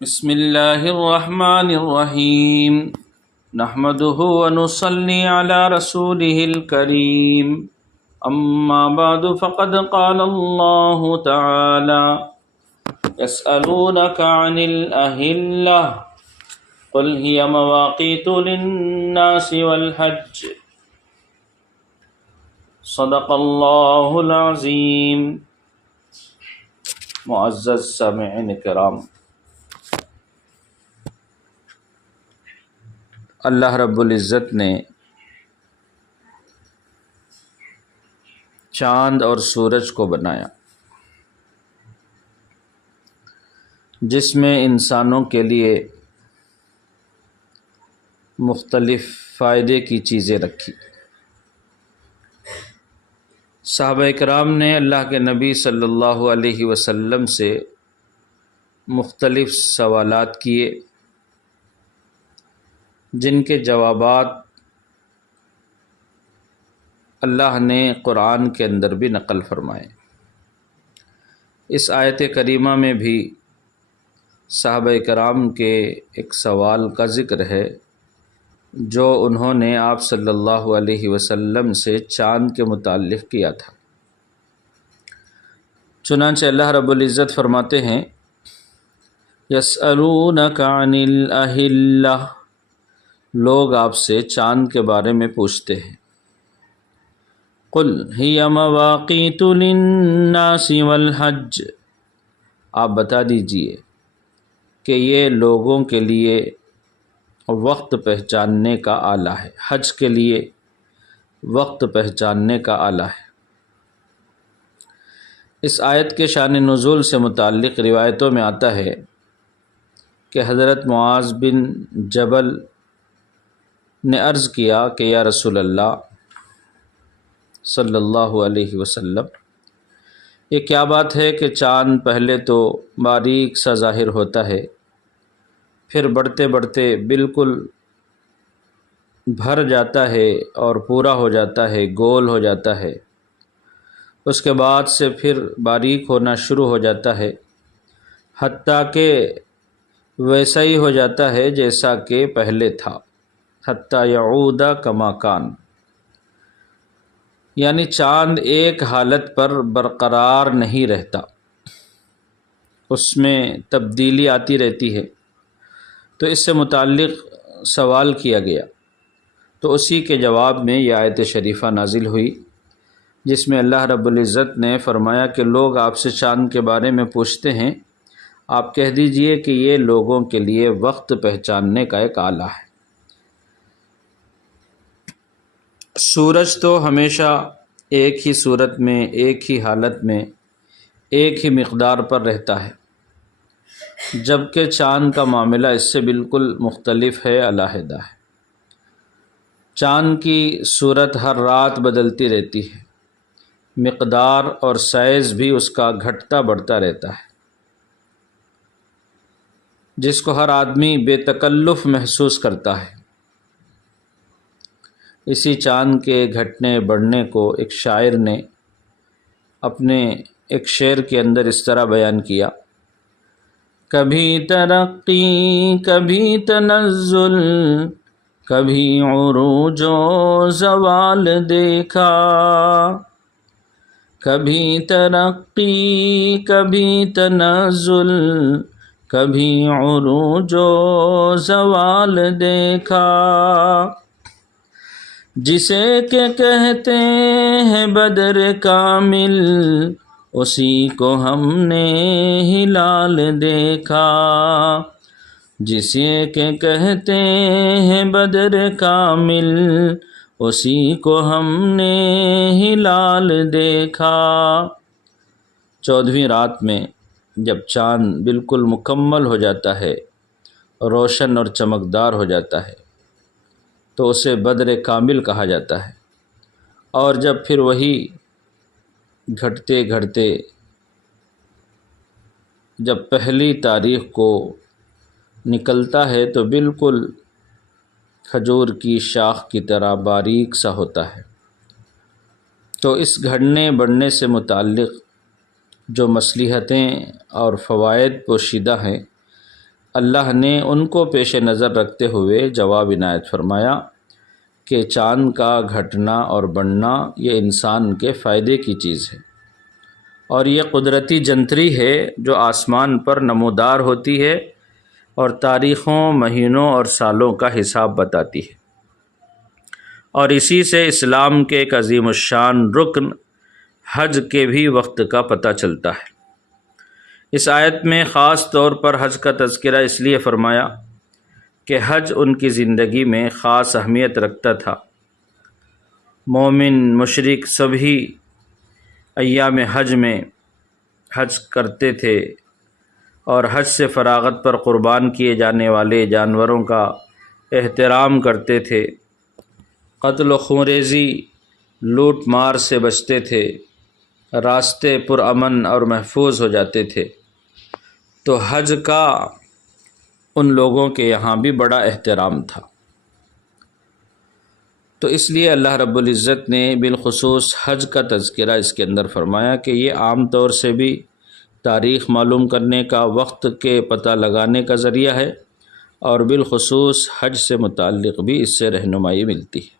بسم اللہ الرحمن الرحیم نحمده ونصلي على رسوله الكريم اما بعد فقد قال الله تعالى يسألونك عن الأهلة قل هي مواقيت للناس والحج صدق الله العظیم۔ معزز سامعین کرام، اللہ رب العزت نے چاند اور سورج کو بنایا، جس میں انسانوں کے لیے مختلف فائدے کی چیزیں رکھی۔ صحابہ کرام نے اللہ کے نبی صلی اللہ علیہ وسلم سے مختلف سوالات کیے، جن کے جوابات اللہ نے قرآن کے اندر بھی نقل فرمائے۔ اس آیت کریمہ میں بھی صحابہ کرام کے ایک سوال کا ذکر ہے جو انہوں نے آپ صلی اللہ علیہ وسلم سے چاند کے متعلق کیا تھا۔ چنانچہ اللہ رب العزت فرماتے ہیں یسألونک عن الأہلہ، لوگ آپ سے چاند کے بارے میں پوچھتے ہیں۔ قل ہی مواقیت للناس والحج، آپ بتا دیجئے کہ یہ لوگوں کے لیے وقت پہچاننے کا آلہ ہے، حج کے لیے وقت پہچاننے کا آلہ ہے۔ اس آیت کے شان نزول سے متعلق روایتوں میں آتا ہے کہ حضرت معاذ بن جبل نے عرض کیا کہ یا رسول اللہ صلی اللہ علیہ وسلم، یہ کیا بات ہے کہ چاند پہلے تو باریک سا ظاہر ہوتا ہے، پھر بڑھتے بڑھتے بالکل بھر جاتا ہے اور پورا ہو جاتا ہے، گول ہو جاتا ہے، اس کے بعد سے پھر باریک ہونا شروع ہو جاتا ہے، حتیٰ کہ ویسا ہی ہو جاتا ہے جیسا کہ پہلے تھا، حتیٰ یعود کما کان، یعنی چاند ایک حالت پر برقرار نہیں رہتا، اس میں تبدیلی آتی رہتی ہے۔ تو اس سے متعلق سوال کیا گیا، تو اسی کے جواب میں یہ آیت شریفہ نازل ہوئی، جس میں اللہ رب العزت نے فرمایا کہ لوگ آپ سے چاند کے بارے میں پوچھتے ہیں، آپ کہہ دیجئے کہ یہ لوگوں کے لیے وقت پہچاننے کا ایک آلہ ہے۔ سورج تو ہمیشہ ایک ہی صورت میں، ایک ہی حالت میں، ایک ہی مقدار پر رہتا ہے، جبکہ چاند کا معاملہ اس سے بالکل مختلف ہے، علیحدہ ہے۔ چاند کی صورت ہر رات بدلتی رہتی ہے، مقدار اور سائز بھی اس کا گھٹتا بڑھتا رہتا ہے، جس کو ہر آدمی بے تکلف محسوس کرتا ہے۔ اسی چاند کے گھٹنے بڑھنے کو ایک شاعر نے اپنے ایک شعر کے اندر اس طرح بیان کیا، کبھی ترقی کبھی تنزل کبھی عروج و زوال دیکھا، کبھی ترقی کبھی تنزل کبھی عروج و زوال دیکھا، جسے کہ کہتے ہیں بدر کامل اسی کو ہم نے ہلال دیکھا، جسے کہ کہتے ہیں بدر کامل اسی کو ہم نے ہلال دیکھا۔ 14ویں رات میں جب چاند بالکل مکمل ہو جاتا ہے، روشن اور چمکدار ہو جاتا ہے، تو اسے بدر کامل کہا جاتا ہے، اور جب پھر وہی گھٹتے گھٹتے جب پہلی تاریخ کو نکلتا ہے تو بالکل کھجور کی شاخ کی طرح باریک سا ہوتا ہے۔ تو اس گھٹنے بڑھنے سے متعلق جو مصلحتیں اور فوائد پوشیدہ ہیں، اللہ نے ان کو پیش نظر رکھتے ہوئے جواب عنایت فرمایا کہ چاند کا گھٹنا اور بڑھنا یہ انسان کے فائدے کی چیز ہے، اور یہ قدرتی جنتری ہے جو آسمان پر نمودار ہوتی ہے اور تاریخوں، مہینوں اور سالوں کا حساب بتاتی ہے، اور اسی سے اسلام کے ایک عظیم الشان رکن حج کے بھی وقت کا پتہ چلتا ہے۔ اس آیت میں خاص طور پر حج کا تذکرہ اس لیے فرمایا کہ حج ان کی زندگی میں خاص اہمیت رکھتا تھا۔ مومن، مشرک سبھی ایام حج میں حج کرتے تھے، اور حج سے فراغت پر قربان کیے جانے والے جانوروں کا احترام کرتے تھے، قتل و خونریزی، لوٹ مار سے بچتے تھے، راستے پرامن اور محفوظ ہو جاتے تھے۔ تو حج کا ان لوگوں کے یہاں بھی بڑا احترام تھا۔ تو اس لیے اللہ رب العزت نے بالخصوص حج کا تذکرہ اس کے اندر فرمایا کہ یہ عام طور سے بھی تاریخ معلوم کرنے کا، وقت کے پتہ لگانے کا ذریعہ ہے، اور بالخصوص حج سے متعلق بھی اس سے رہنمائی ملتی ہے۔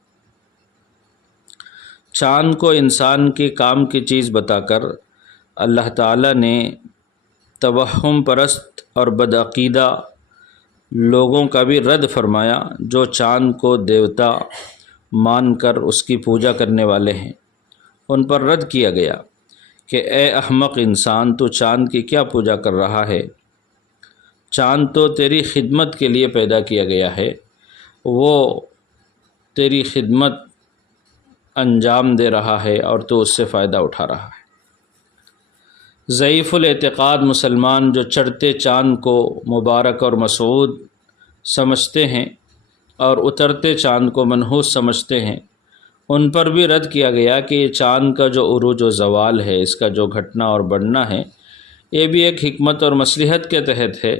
چاند کو انسان کے کام کی چیز بتا کر اللہ تعالیٰ نے توہم پرست اور بدعقیدہ لوگوں کا بھی رد فرمایا، جو چاند کو دیوتا مان کر اس کی پوجا کرنے والے ہیں۔ ان پر رد کیا گیا کہ اے احمق انسان، تو چاند کی کیا پوجا کر رہا ہے؟ چاند تو تیری خدمت کے لیے پیدا کیا گیا ہے، وہ تیری خدمت انجام دے رہا ہے اور تو اس سے فائدہ اٹھا رہا ہے۔ ضعیف الاعتقاد مسلمان جو چڑھتے چاند کو مبارک اور مسعود سمجھتے ہیں اور اترتے چاند کو منحوس سمجھتے ہیں، ان پر بھی رد کیا گیا کہ یہ چاند کا جو عروج و زوال ہے، اس کا جو گھٹنا اور بڑھنا ہے، یہ بھی ایک حکمت اور مصلحت کے تحت ہے۔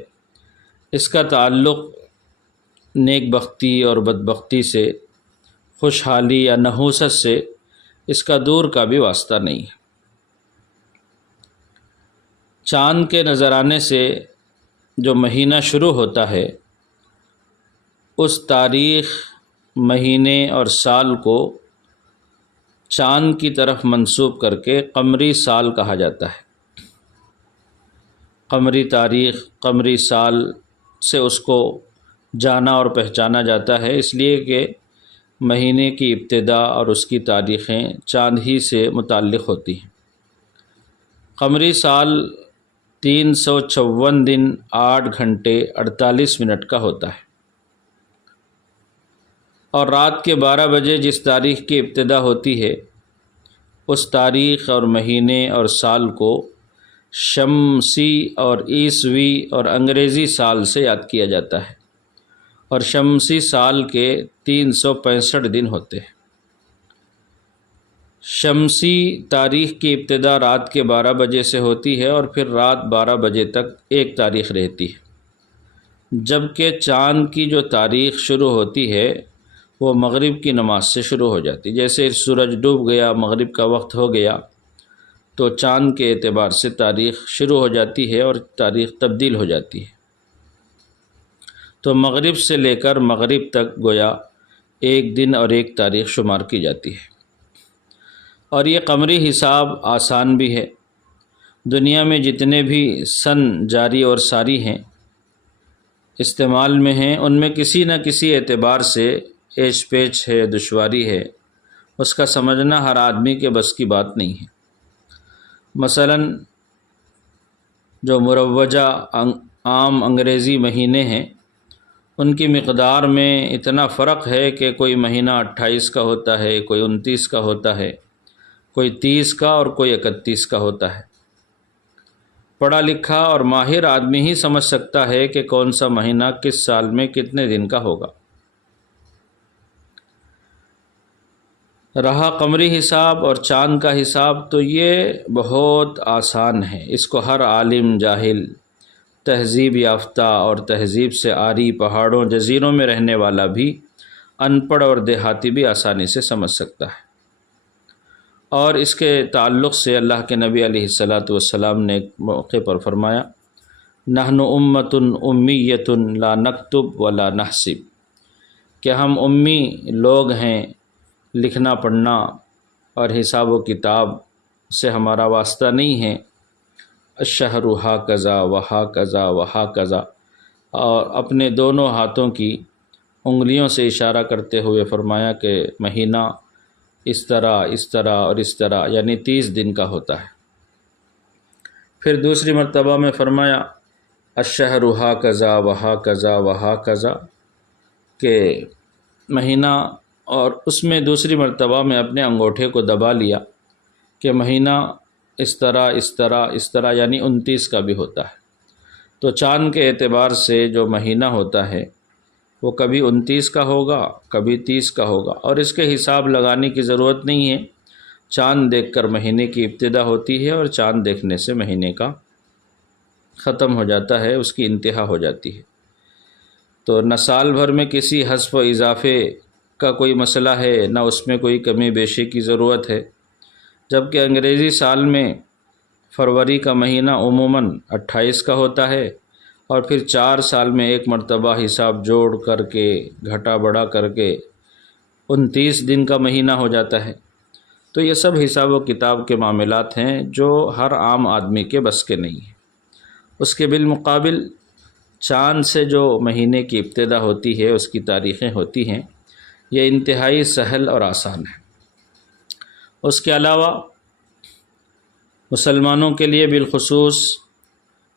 اس کا تعلق نیک بختی اور بدبختی سے، خوشحالی یا نحوست سے اس کا دور کا بھی واسطہ نہیں ہے۔ چاند کے نظر آنے سے جو مہینہ شروع ہوتا ہے، اس تاریخ، مہینے اور سال کو چاند کی طرف منسوب کر کے قمری سال کہا جاتا ہے۔ قمری تاریخ، قمری سال سے اس کو جانا اور پہچانا جاتا ہے، اس لیے کہ مہینے کی ابتدا اور اس کی تاریخیں چاند ہی سے متعلق ہوتی ہیں۔ قمری سال 354 دن 8 گھنٹے 48 منٹ کا ہوتا ہے، اور رات کے 12 بجے جس تاریخ کی ابتدا ہوتی ہے، اس تاریخ اور مہینے اور سال کو شمسی اور عیسوی اور انگریزی سال سے یاد کیا جاتا ہے، اور شمسی سال کے 365 دن ہوتے ہیں۔ شمسی تاریخ کی ابتدا رات کے 12 بجے سے ہوتی ہے، اور پھر رات 12 بجے تک ایک تاریخ رہتی ہے، جبکہ چاند کی جو تاریخ شروع ہوتی ہے وہ مغرب کی نماز سے شروع ہو جاتی ہے۔ جیسے سورج ڈوب گیا، مغرب کا وقت ہو گیا، تو چاند کے اعتبار سے تاریخ شروع ہو جاتی ہے اور تاریخ تبدیل ہو جاتی ہے۔ تو مغرب سے لے کر مغرب تک گویا ایک دن اور ایک تاریخ شمار کی جاتی ہے، اور یہ قمری حساب آسان بھی ہے۔ دنیا میں جتنے بھی سن جاری اور ساری ہیں، استعمال میں ہیں، ان میں کسی نہ کسی اعتبار سے ایچ پیچ ہے، دشواری ہے، اس کا سمجھنا ہر آدمی کے بس کی بات نہیں ہے۔ مثلاً جو مروجہ عام انگریزی مہینے ہیں، ان کی مقدار میں اتنا فرق ہے کہ کوئی مہینہ 28 کا ہوتا ہے، کوئی 29 کا ہوتا ہے، کوئی 30 کا اور کوئی 31 کا ہوتا ہے۔ پڑھا لکھا اور ماہر آدمی ہی سمجھ سکتا ہے کہ کون سا مہینہ کس سال میں کتنے دن کا ہوگا۔ رہا قمری حساب اور چاند کا حساب، تو یہ بہت آسان ہے، اس کو ہر عالم، جاہل، تہذیب یافتہ اور تہذیب سے عاری پہاڑوں جزیروں میں رہنے والا بھی، ان پڑھ اور دیہاتی بھی آسانی سے سمجھ سکتا ہے۔ اور اس کے تعلق سے اللہ کے نبی علیہ الصلاۃ والسلام نے ایک موقع پر فرمایا، نحن امۃ امیۃ لا نکتب ولا نحسب، کہ ہم امی لوگ ہیں، لکھنا پڑھنا اور حساب و کتاب سے ہمارا واسطہ نہیں ہے۔ الشہر ہاکذا وہاکذا وہاکذا، اور اپنے دونوں ہاتھوں کی انگلیوں سے اشارہ کرتے ہوئے فرمایا کہ مہینہ اس طرح اس طرح اور اس طرح، یعنی 30 دن کا ہوتا ہے۔ پھر دوسری مرتبہ میں فرمایا الشہر ہاکذا وہاکذا وہاکذا، کہ مہینہ، اور اس میں دوسری مرتبہ میں اپنے انگوٹھے کو دبا لیا کہ مہینہ اس طرح اس طرح اس طرح، یعنی 29 کا بھی ہوتا ہے۔ تو چاند کے اعتبار سے جو مہینہ ہوتا ہے وہ کبھی 29 کا ہوگا، کبھی 30 کا ہوگا، اور اس کے حساب لگانے کی ضرورت نہیں ہے۔ چاند دیکھ کر مہینے کی ابتدا ہوتی ہے اور چاند دیکھنے سے مہینے کا ختم ہو جاتا ہے، اس کی انتہا ہو جاتی ہے۔ تو نہ سال بھر میں کسی حذف و اضافے کا کوئی مسئلہ ہے، نہ اس میں کوئی کمی بیشی کی ضرورت ہے، جبکہ انگریزی سال میں فروری کا مہینہ عموماً 28 کا ہوتا ہے، اور پھر 4 سال میں ایک مرتبہ حساب جوڑ کر کے گھٹا بڑھا کر کے 29 دن کا مہینہ ہو جاتا ہے۔ تو یہ سب حساب و کتاب کے معاملات ہیں جو ہر عام آدمی کے بس کے نہیں ہیں۔ اس کے بالمقابل چاند سے جو مہینے کی ابتدا ہوتی ہے، اس کی تاریخیں ہوتی ہیں، یہ انتہائی سہل اور آسان ہے۔ اس کے علاوہ مسلمانوں کے لیے بالخصوص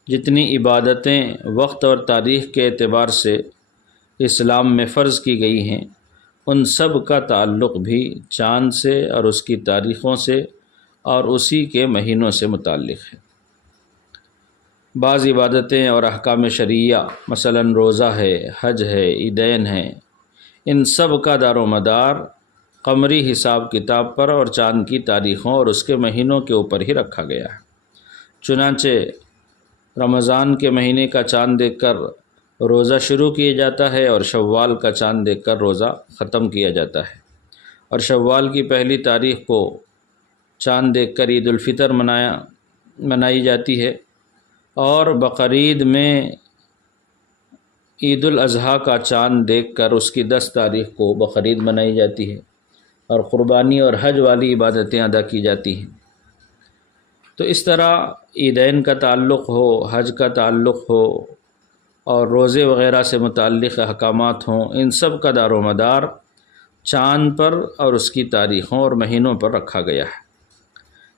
جتنی عبادتیں وقت اور تاریخ کے اعتبار سے اسلام میں فرض کی گئی ہیں، ان سب کا تعلق بھی چاند سے اور اس کی تاریخوں سے اور اسی کے مہینوں سے متعلق ہے۔ بعض عبادتیں اور احکام شرعیہ، مثلا روزہ ہے، حج ہے، عیدین ہیں، ان سب کا دار و مدار قمری حساب کتاب پر اور چاند کی تاریخوں اور اس کے مہینوں کے اوپر ہی رکھا گیا ہے۔ چنانچہ رمضان کے مہینے کا چاند دیکھ کر روزہ شروع کیا جاتا ہے، اور شوال کا چاند دیکھ کر روزہ ختم کیا جاتا ہے، اور شوال کی پہلی تاریخ کو چاند دیکھ کر عید الفطر منائی جاتی ہے، اور بقرعید میں عید الاضحیٰ کا چاند دیکھ کر اس کی 10 تاریخ کو بقرعید منائی جاتی ہے، اور قربانی اور حج والی عبادتیں ادا کی جاتی ہیں۔ تو اس طرح عیدین کا تعلق ہو، حج کا تعلق ہو، اور روزے وغیرہ سے متعلق احکامات ہوں، ان سب کا دار و مدار چاند پر اور اس کی تاریخوں اور مہینوں پر رکھا گیا ہے۔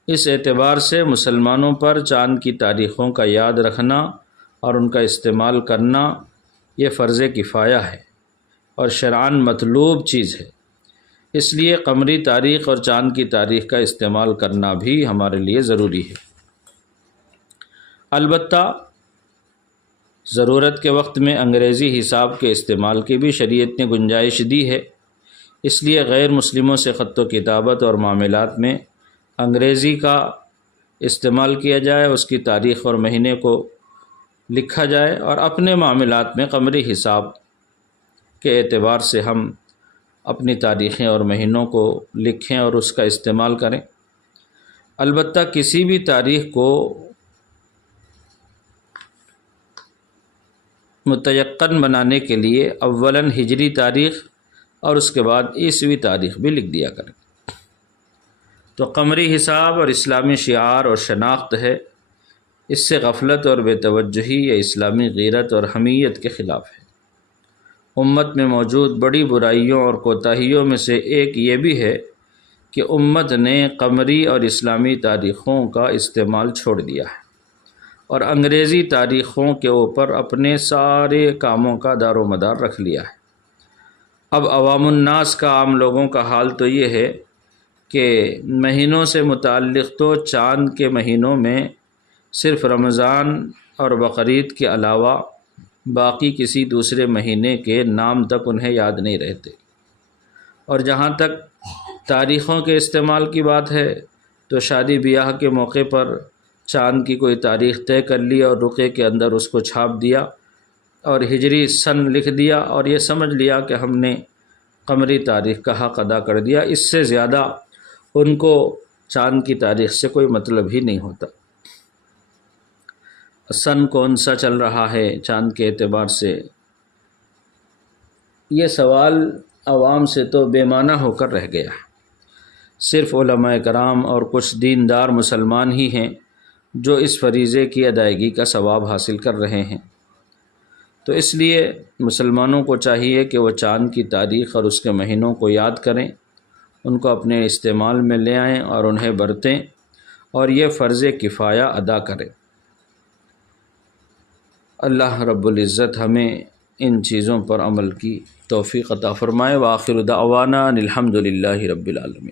اس اعتبار سے مسلمانوں پر چاند کی تاریخوں کا یاد رکھنا اور ان کا استعمال کرنا یہ فرض کفایہ ہے اور شرعاً مطلوب چیز ہے۔ اس لیے قمری تاریخ اور چاند کی تاریخ کا استعمال کرنا بھی ہمارے لیے ضروری ہے۔ البتہ ضرورت کے وقت میں انگریزی حساب کے استعمال کی بھی شریعت نے گنجائش دی ہے۔ اس لیے غیر مسلموں سے خط و کتابت اور معاملات میں انگریزی کا استعمال کیا جائے، اس کی تاریخ اور مہینے کو لکھا جائے، اور اپنے معاملات میں قمری حساب کے اعتبار سے ہم اپنی تاریخیں اور مہینوں کو لکھیں اور اس کا استعمال کریں۔ البتہ کسی بھی تاریخ کو متیقن بنانے کے لیے اولاً ہجری تاریخ اور اس کے بعد عیسوی تاریخ بھی لکھ دیا کریں۔ تو قمری حساب اور اسلامی شعار اور شناخت ہے، اس سے غفلت اور بے توجہی یا اسلامی غیرت اور حمیت کے خلاف ہے۔ امت میں موجود بڑی برائیوں اور کوتاہیوں میں سے ایک یہ بھی ہے کہ امت نے قمری اور اسلامی تاریخوں کا استعمال چھوڑ دیا ہے اور انگریزی تاریخوں کے اوپر اپنے سارے کاموں کا دار و مدار رکھ لیا ہے۔ اب عوام الناس کا، عام لوگوں کا حال تو یہ ہے کہ مہینوں سے متعلق تو چاند کے مہینوں میں صرف رمضان اور بقرعید کے علاوہ باقی کسی دوسرے مہینے کے نام تک انہیں یاد نہیں رہتے، اور جہاں تک تاریخوں کے استعمال کی بات ہے تو شادی بیاہ کے موقع پر چاند کی کوئی تاریخ طے کر لی اور رقعے کے اندر اس کو چھاپ دیا اور ہجری سن لکھ دیا اور یہ سمجھ لیا کہ ہم نے قمری تاریخ کا حق ادا کر دیا۔ اس سے زیادہ ان کو چاند کی تاریخ سے کوئی مطلب ہی نہیں ہوتا۔ سن کون سا چل رہا ہے چاند کے اعتبار سے، یہ سوال عوام سے تو بے معنی ہو کر رہ گیا۔ صرف علماء کرام اور کچھ دیندار مسلمان ہی ہیں جو اس فریضے کی ادائیگی کا ثواب حاصل کر رہے ہیں۔ تو اس لیے مسلمانوں کو چاہیے کہ وہ چاند کی تاریخ اور اس کے مہینوں کو یاد کریں، ان کو اپنے استعمال میں لے آئیں اور انہیں برتیں، اور یہ فرض کفایہ ادا کریں۔ اللہ رب العزت ہمیں ان چیزوں پر عمل کی توفیق عطا فرمائے۔ وآخر دعوانا ان الحمد للہ رب العالمین۔